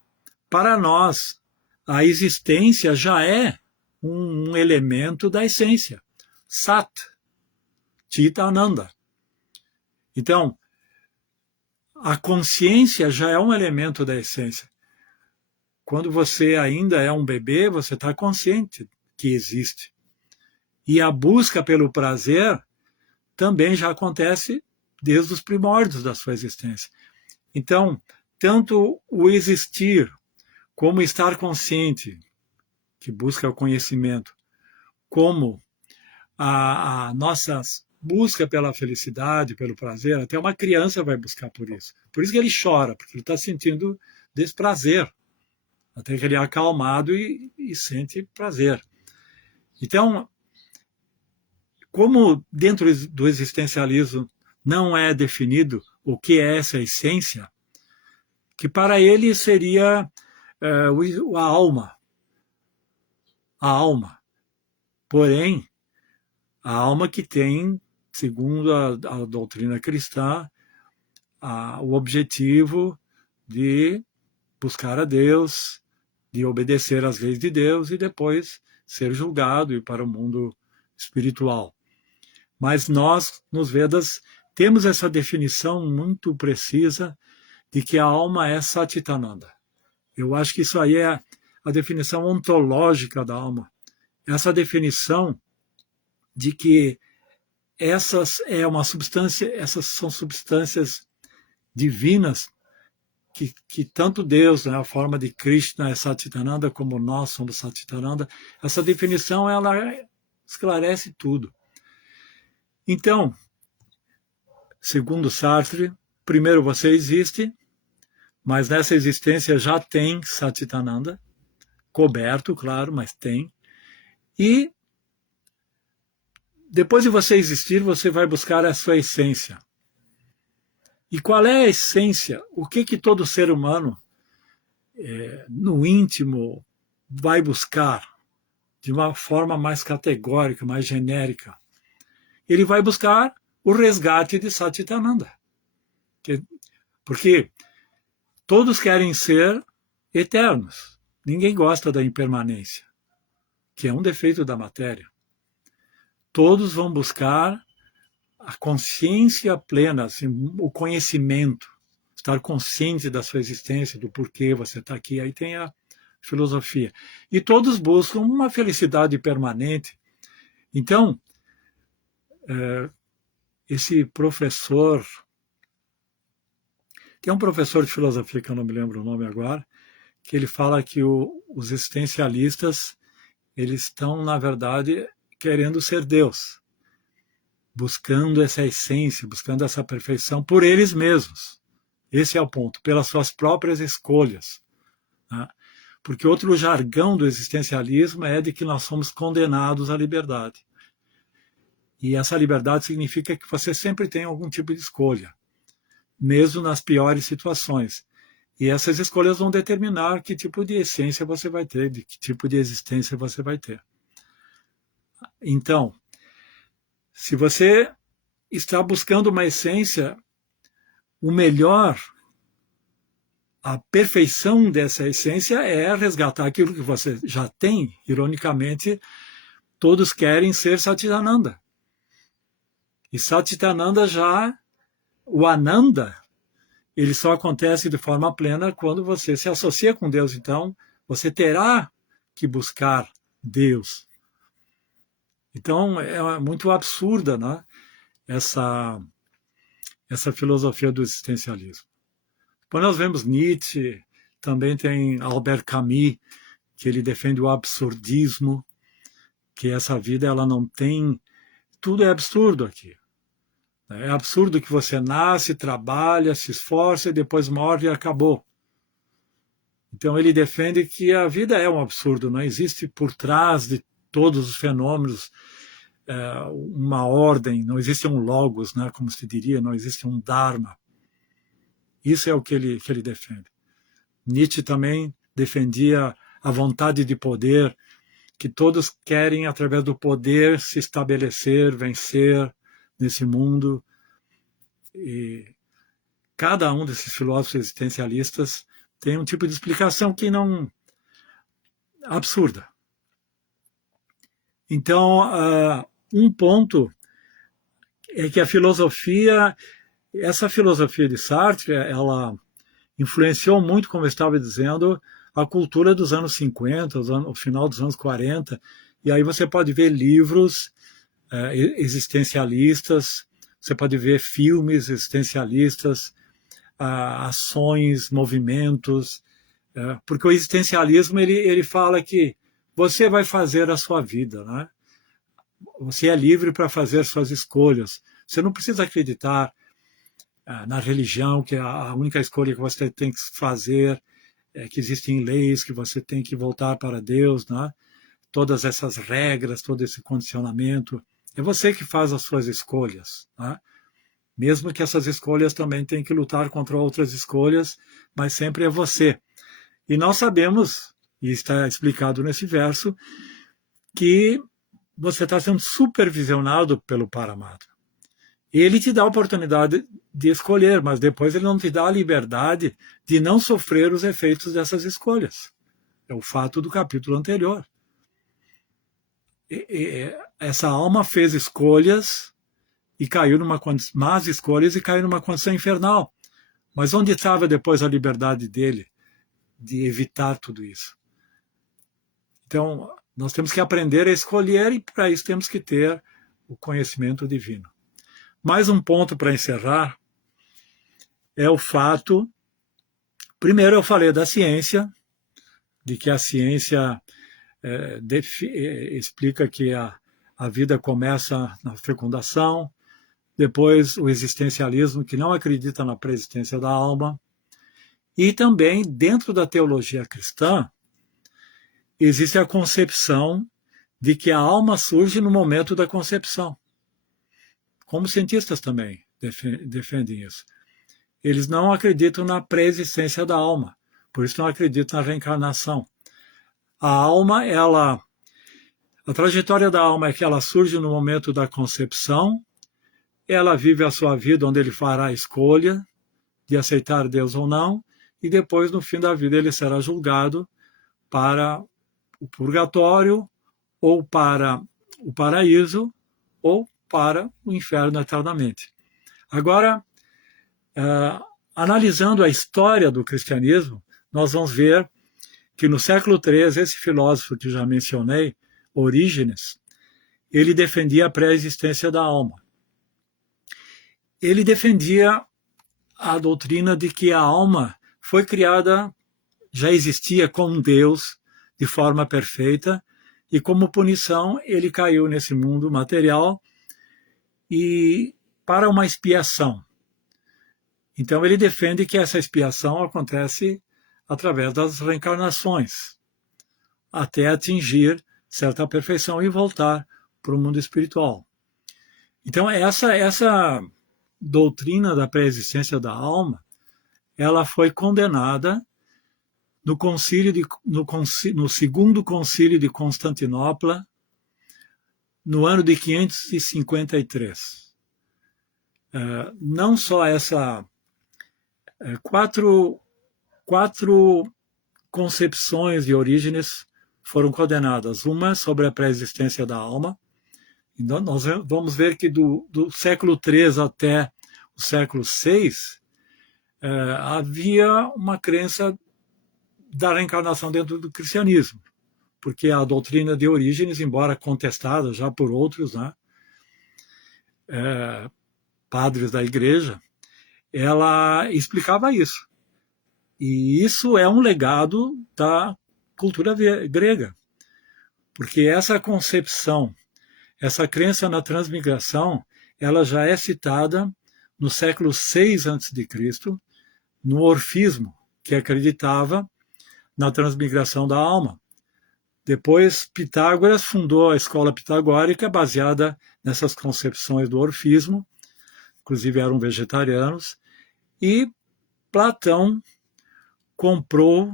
para nós, a existência já é um elemento da essência. Sat, Chita Ananda. Então, a consciência já é um elemento da essência. Quando você ainda é um bebê, você está consciente que existe. E a busca pelo prazer também já acontece desde os primórdios da sua existência. Então, tanto o existir como estar consciente, que busca o conhecimento, como a nossa busca pela felicidade, pelo prazer, até uma criança vai buscar por isso. Por isso que ele chora, porque ele está sentindo desprazer, até que ele é acalmado e sente prazer. Então, como dentro do existencialismo não é definido o que é essa essência, que para ele seria a alma. A alma. Porém, a alma que tem, segundo a doutrina cristã, o objetivo de buscar a Deus, de obedecer às leis de Deus e depois ser julgado e ir para o mundo espiritual. Mas nós, nos Vedas, temos essa definição muito precisa de que a alma é Satchitananda. Eu acho que isso aí é a definição ontológica da alma. Essa definição de que essas são substâncias divinas que tanto Deus, né, a forma de Krishna é Satchitananda, como nós somos Satchitananda. Essa definição ela esclarece tudo. Então, segundo Sartre, primeiro você existe, mas nessa existência já tem Satchitananda, coberto, claro, mas tem. E depois de você existir, você vai buscar a sua essência. E qual é a essência? O que todo ser humano, no íntimo, vai buscar de uma forma mais categórica, mais genérica? Ele vai buscar o resgate de Satchitananda. Porque todos querem ser eternos. Ninguém gosta da impermanência, que é um defeito da matéria. todos vão buscar a consciência plena, assim, o conhecimento, estar consciente da sua existência, do porquê você está aqui. Aí tem a filosofia. E todos buscam uma felicidade permanente. Então, esse professor, tem um professor de filosofia que eu não me lembro o nome agora, que ele fala que os existencialistas, eles estão, na verdade, querendo ser Deus, buscando essa essência, buscando essa perfeição por eles mesmos. Esse é o ponto, pelas suas próprias escolhas. Né? Porque outro jargão do existencialismo é de que nós somos condenados à liberdade. E essa liberdade significa que você sempre tem algum tipo de escolha, mesmo nas piores situações. E essas escolhas vão determinar que tipo de essência você vai ter, de que tipo de existência você vai ter. Então, se você está buscando uma essência, o melhor, a perfeição dessa essência é resgatar aquilo que você já tem. Ironicamente, todos querem ser Satchitananda. E Satchitananda o Ananda, ele só acontece de forma plena quando você se associa com Deus. Então, você terá que buscar Deus. Então, é muito absurda, né, essa filosofia do existencialismo. Depois nós vemos Nietzsche, também tem Albert Camus, que ele defende o absurdismo, que essa vida ela não tem... Tudo é absurdo aqui. É absurdo que você nasce, trabalha, se esforça e depois morre e acabou. Então ele defende que a vida é um absurdo, não existe por trás de todos os fenômenos uma ordem, não existe um logos, né, como se diria, não existe um dharma. Isso é o que ele defende. Nietzsche também defendia a vontade de poder, que todos querem, através do poder, se estabelecer, vencer nesse mundo. E cada um desses filósofos existencialistas tem um tipo de explicação que não... absurda. Então, um ponto é que a filosofia, essa filosofia de Sartre, ela influenciou muito, como eu estava dizendo, a cultura dos anos 50, o final dos anos 40, e aí você pode ver livros existencialistas, você pode ver filmes existencialistas, ações, movimentos, porque o existencialismo ele fala que você vai fazer a sua vida, né? Você é livre para fazer suas escolhas. Você não precisa acreditar na religião, que a única escolha que você tem que fazer é que existem leis, que você tem que voltar para Deus, né? Todas essas regras, todo esse condicionamento. É você que faz as suas escolhas, né? Mesmo que essas escolhas também tenham que lutar contra outras escolhas, mas sempre é você. E nós sabemos, e está explicado nesse verso, que você está sendo supervisionado pelo Paramatma. Ele te dá a oportunidade de escolher, mas depois ele não te dá a liberdade de não sofrer os efeitos dessas escolhas. É o fato do capítulo anterior. Essa alma fez escolhas e caiu numa más escolhas e caiu numa condição infernal. Mas onde estava depois a liberdade dele de evitar tudo isso? Então, nós temos que aprender a escolher e para isso temos que ter o conhecimento divino. Mais um ponto para encerrar é o fato, primeiro eu falei da ciência, de que a ciência explica que a vida começa na fecundação, depois o existencialismo, que não acredita na preexistência da alma, e também dentro da teologia cristã existe a concepção de que a alma surge no momento da concepção. Como cientistas também defendem isso. Eles não acreditam na pré-existência da alma, por isso não acreditam na reencarnação. A alma, a trajetória da alma é que ela surge no momento da concepção, ela vive a sua vida onde ele fará a escolha de aceitar Deus ou não, e depois, no fim da vida, ele será julgado para o purgatório ou para o paraíso, ou para o inferno eternamente. Agora, analisando a história do cristianismo, nós vamos ver que no século III, esse filósofo que já mencionei, Orígenes, ele defendia a pré-existência da alma. Ele defendia a doutrina de que a alma foi criada, já existia com Deus de forma perfeita, e como punição ele caiu nesse mundo material e para uma expiação. Então ele defende que essa expiação acontece através das reencarnações, até atingir certa perfeição e voltar para o mundo espiritual. Então essa doutrina da pré-existência da alma, ela foi condenada no segundo concílio de Constantinopla, no ano de 553. Não só quatro concepções de Orígenes foram condenadas. Uma sobre a pré-existência da alma. Então, nós vamos ver que do século III até o século VI havia uma crença da reencarnação dentro do cristianismo, porque a doutrina de Orígenes, embora contestada já por outros, né, padres da igreja, ela explicava isso. E isso é um legado da cultura grega, porque essa concepção, essa crença na transmigração, ela já é citada no século VI a.C., no orfismo, que acreditava na transmigração da alma. Depois, Pitágoras fundou a escola pitagórica, baseada nessas concepções do orfismo, inclusive eram vegetarianos, e Platão comprou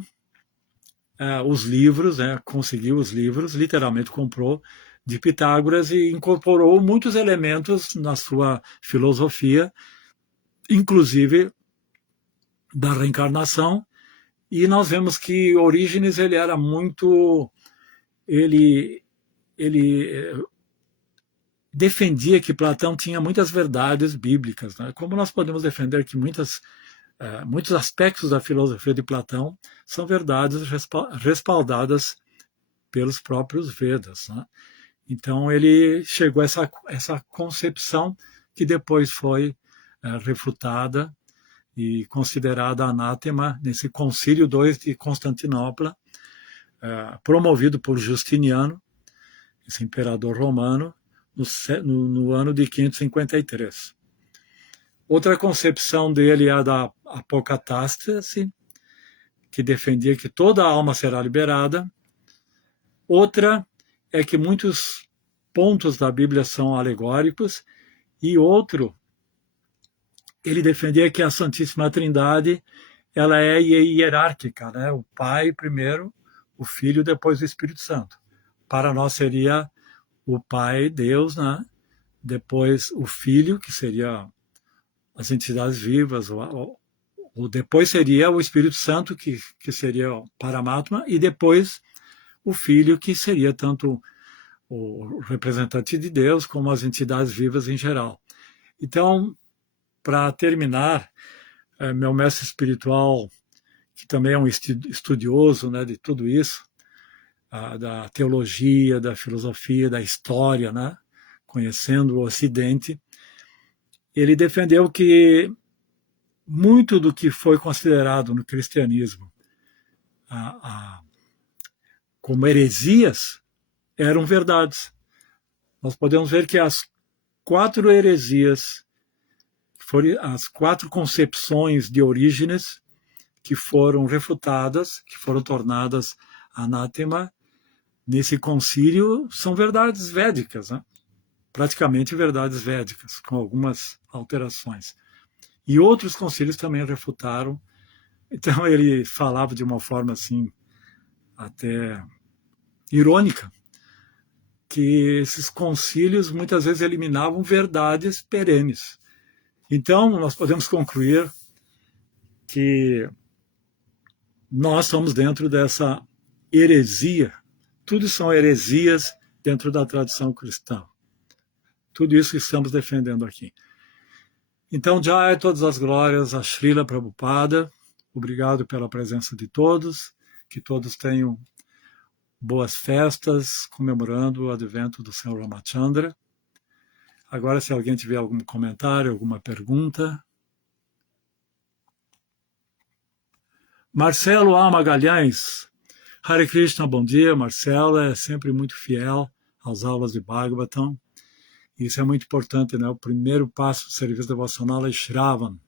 os livros, conseguiu os livros, literalmente comprou, de Pitágoras e incorporou muitos elementos na sua filosofia, inclusive da reencarnação. E nós vemos que Orígenes ele era muito, ele defendia que Platão tinha muitas verdades bíblicas, né? Como nós podemos defender que muitos aspectos da filosofia de Platão são verdades respaldadas pelos próprios Vedas, né? Então ele chegou a essa concepção que depois foi refutada e considerada anátema nesse Concílio II de Constantinopla, promovido por Justiniano, esse imperador romano, no ano de 553. Outra concepção dele é a da apocatástase, que defendia que toda a alma será liberada. Outra é que muitos pontos da Bíblia são alegóricos, e outro, ele defendia que a Santíssima Trindade ela é hierárquica, né? O Pai primeiro, o Filho depois o Espírito Santo. Para nós seria o Pai, Deus, né? Depois o Filho, que seria as entidades vivas, ou depois seria o Espírito Santo, que seria o Paramatma, e depois o Filho, que seria tanto o representante de Deus como as entidades vivas em geral. Então, para terminar, meu mestre espiritual, que também é um estudioso, né, de tudo isso, da teologia, da filosofia, da história, né, conhecendo o Ocidente, ele defendeu que muito do que foi considerado no cristianismo como heresias eram verdades. Nós podemos ver que as 4 heresias, foram as 4 concepções de Orígenes que foram refutadas, que foram tornadas anátema nesse concílio, são verdades védicas, né? Praticamente verdades védicas, com algumas alterações. E outros concílios também refutaram. Então ele falava de uma forma assim, até irônica, que esses concílios muitas vezes eliminavam verdades perenes. Então nós podemos concluir que nós estamos dentro dessa heresia. Tudo são heresias dentro da tradição cristã. Tudo isso que estamos defendendo aqui. Então, Jai, todas as glórias a Srila Prabhupada. Obrigado pela presença de todos. Que todos tenham boas festas, comemorando o advento do Senhor Ramachandra. Agora, se alguém tiver algum comentário, alguma pergunta. Marcelo A. Magalhães. Hare Krishna, bom dia. Marcelo é sempre muito fiel às aulas de Bhagavatam. Isso é muito importante, né? O primeiro passo do serviço devocional é Shravan,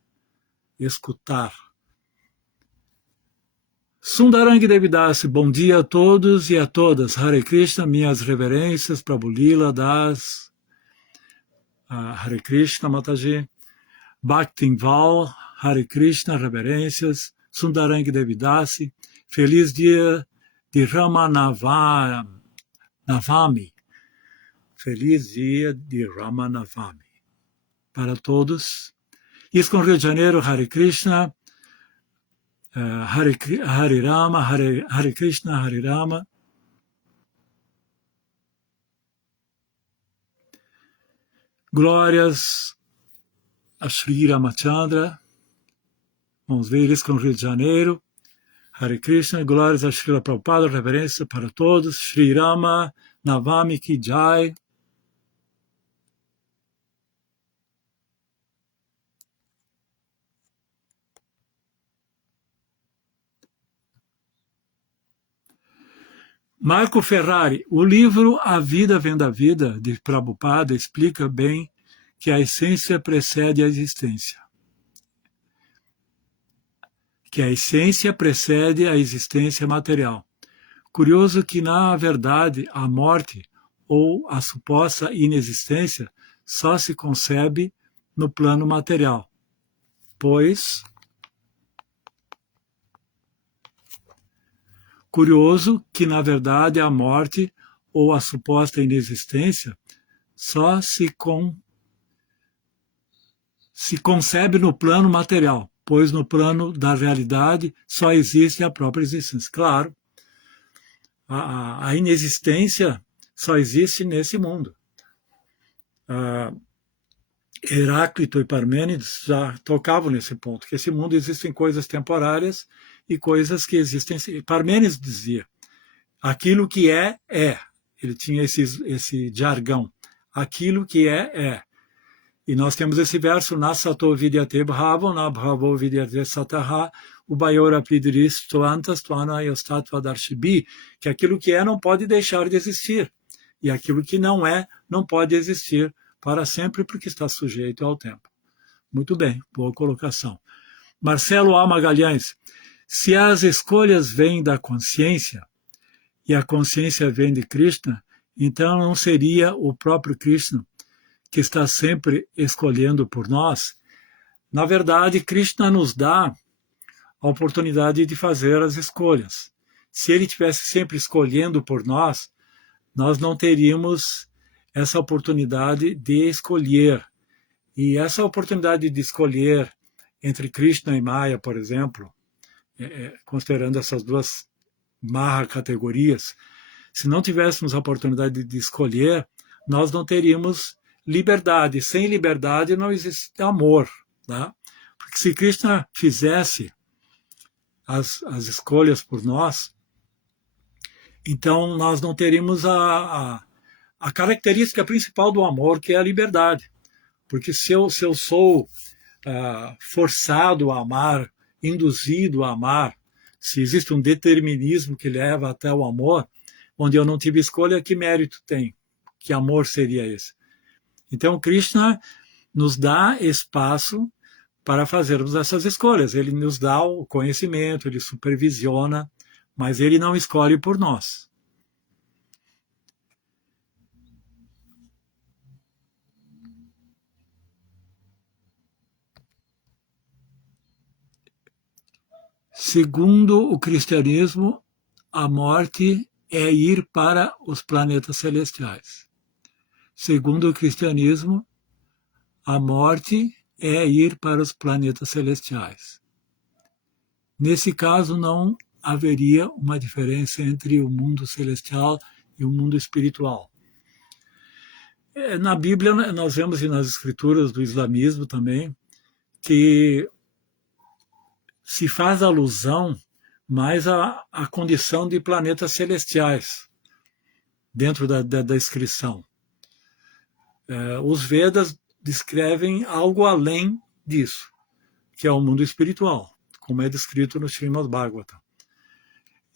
escutar. Sundarang Devidasi, bom dia a todos e a todas. Hare Krishna, minhas reverências, Prabhu Lila Das, Hare Krishna, Mataji. Bhaktinval, Hare Krishna, reverências. Sundarang Devidasi, feliz dia de Ramanavami. Feliz dia de Ramanavami para todos. ISKCON Rio de Janeiro, Hare Krishna, Hare Rama, Hare Krishna, Hare Rama. Glórias a Sri Ramachandra. Vamos ver ISKCON Rio de Janeiro, Hare Krishna. Glórias a Srila Prabhupada, reverência para todos. Sri Rama Navami Ki Jai. Marco Ferrari, o livro A Vida Vem da Vida, de Prabhupada, explica bem que a essência precede a existência. Que a essência precede a existência material. Curioso que, na verdade, a morte ou a suposta inexistência só se concebe no plano material, pois... Curioso que, na verdade, a morte ou a suposta inexistência só se concebe no plano material, pois no plano da realidade só existe a própria existência. Claro, a inexistência só existe nesse mundo. Heráclito e Parmênides já tocavam nesse ponto, que esse mundo existem coisas temporárias e coisas que existem. Parmênides dizia, aquilo que é, é. Ele tinha esse jargão. Aquilo que é, é. E nós temos esse verso, Nasato vidyate bhavo, na bhavo vidyate sataha, ubayora pidris tuantas tuana yostatva darshibi, que aquilo que é não pode deixar de existir. E aquilo que não é, não pode existir para sempre, porque está sujeito ao tempo. Muito bem, boa colocação. Marcelo A. Magalhães, se as escolhas vêm da consciência e a consciência vem de Krishna, então não seria o próprio Krishna que está sempre escolhendo por nós? Na verdade, Krishna nos dá a oportunidade de fazer as escolhas. Se ele estivesse sempre escolhendo por nós, nós não teríamos essa oportunidade de escolher. E essa oportunidade de escolher entre Krishna e Maya, por exemplo, considerando essas duas categorias, se não tivéssemos a oportunidade de escolher, nós não teríamos liberdade. Sem liberdade não existe amor. Tá? Porque se Krishna fizesse as escolhas por nós, então nós não teríamos a característica principal do amor, que é a liberdade. Porque se eu sou forçado a amar, induzido a amar, se existe um determinismo que leva até o amor, onde eu não tive escolha, que mérito tem? Que amor seria esse? Então, Krishna nos dá espaço para fazermos essas escolhas. Ele nos dá o conhecimento, ele supervisiona, mas ele não escolhe por nós. Segundo o cristianismo, a morte é ir para os planetas celestiais. Segundo o cristianismo, a morte é ir para os planetas celestiais. Nesse caso, não haveria uma diferença entre o mundo celestial e o mundo espiritual. Na Bíblia, nós vemos e nas escrituras do islamismo também, que se faz alusão mais à condição de planetas celestiais dentro da descrição. Os Vedas descrevem algo além disso, que é o mundo espiritual, como é descrito no Srimad Bhagavatam.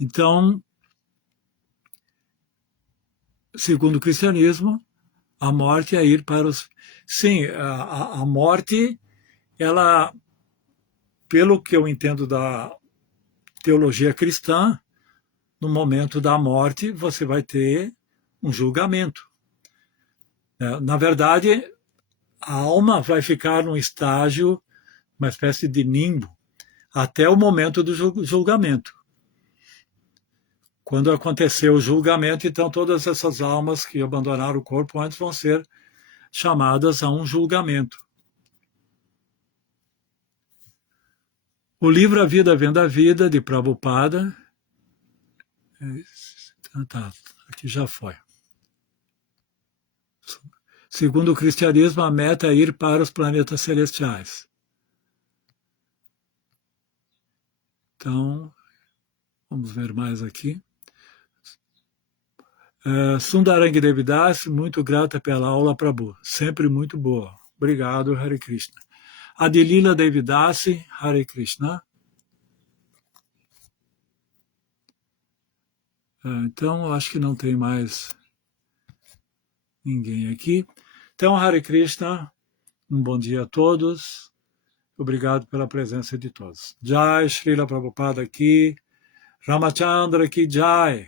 Então, segundo o cristianismo, a morte é ir para os... Sim, a morte, ela, pelo que eu entendo da teologia cristã, no momento da morte você vai ter um julgamento. Na verdade, a alma vai ficar num estágio, uma espécie de limbo, até o momento do julgamento. Quando acontecer o julgamento, então todas essas almas que abandonaram o corpo antes vão ser chamadas a um julgamento. O livro A Vida Vem da Vida, de Prabhupada, tá, aqui já foi. Segundo o cristianismo, a meta é ir para os planetas celestiais. Então, vamos ver mais aqui. Sundarang Devidas, muito grata pela aula, Prabhu. Sempre muito boa. Obrigado, Hare Krishna. Adelila Devidas, Hare Krishna. Então, acho que não tem mais ninguém aqui. Então, Hare Krishna, um bom dia a todos. Obrigado pela presença de todos. Jai, Srila Prabhupada aqui. Ramachandra aqui, Jai.